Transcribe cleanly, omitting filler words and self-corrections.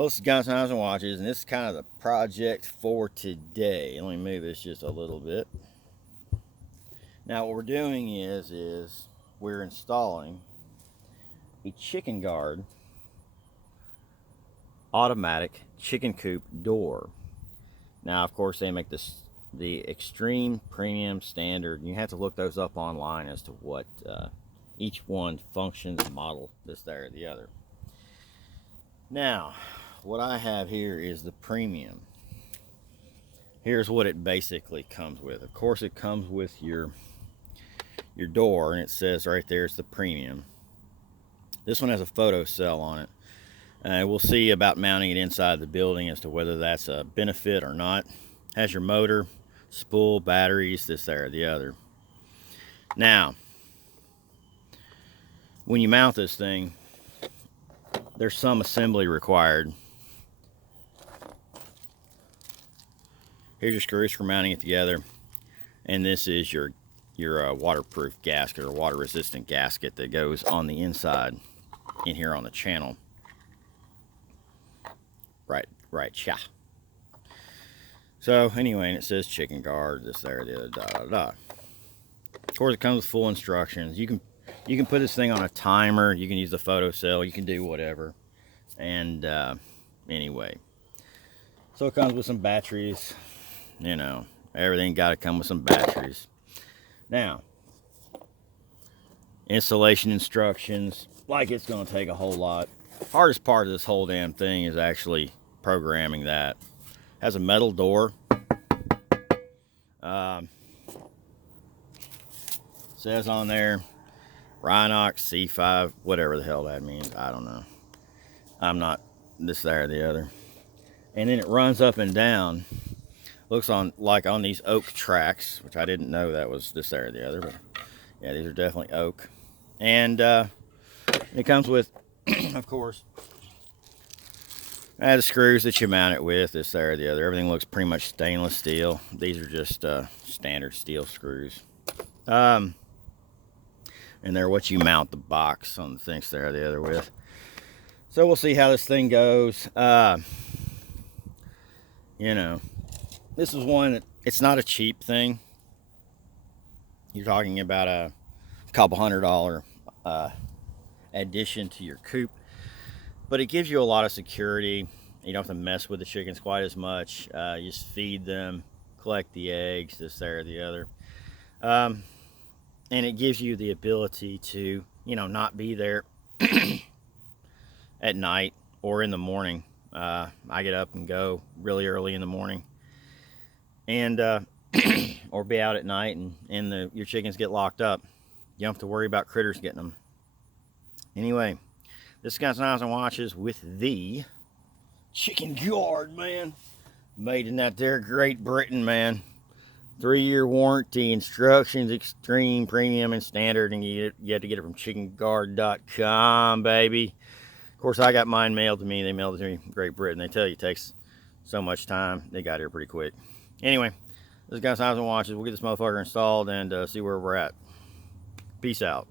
Well, this is Guns, Knives, and Watches, and this is kind of the project for today. Let me move this just a little bit. Now, what we're doing is we're installing a chicken guard automatic chicken coop door. Now, of course, they make this the extreme, premium, standard. You have to look those up online as to what each one functions, model, this, there, or the other. Now, what I have here is the premium. Here's what it basically comes with. Of course, it comes with your door, and it says right there it's the premium. This one has a photocell on it. We'll see about mounting it inside the building as to whether that's a benefit or not. Has your motor, spool, batteries, this, there, or the other. Now, when you mount this thing, there's some assembly required. Here's your screws for mounting it together, and this is your waterproof gasket or water resistant gasket that goes on the inside in here on the channel. Right, cha. So anyway, and it says chicken guard, this, there, the other, da da da. Of course, it comes with full instructions. You can put this thing on a timer. You can use the photocell. You can do whatever. And anyway, so it comes with some batteries. You know, everything got to come with some batteries. Now, installation instructions, like it's going to take a whole lot. Hardest part of this whole damn thing is actually programming that. Has a metal door. Says on there Rhinox C5, whatever the hell that means. I don't know. I'm not this, there, or the other. And then it runs up and down. Looks like on these oak tracks, which I didn't know that was this, there, or the other. But yeah, these are definitely oak. And it comes with, of course, the screws that you mount it with, this, there, or the other. Everything looks pretty much stainless steel. These are just standard steel screws. And they're what you mount the box on the things, there, or the other with. So we'll see how this thing goes. You know, this is one that it's not a cheap thing. You're talking about a couple $100 addition to your coop, but it gives you a lot of security. You don't have to mess with the chickens quite as much. You just feed them, collect the eggs, this, there, or the other. And it gives you the ability to, you know, not be there at night or in the morning. I get up and go really early in the morning, and or be out at night, and your chickens get locked up. You don't have to worry about critters getting them. Anyway, this guy's Knives and Watches with the chicken guard, man. Made in that there Great Britain, man. 3-year warranty, instructions, extreme, premium, and standard, and you have to get it from chickenguard.com, baby. Of course, I got mine mailed to me. They mailed it to me from Great Britain. They tell you it takes so much time. They got here pretty quick. Anyway, this guy's Knives and Watches. We'll get this motherfucker installed and see where we're at. Peace out.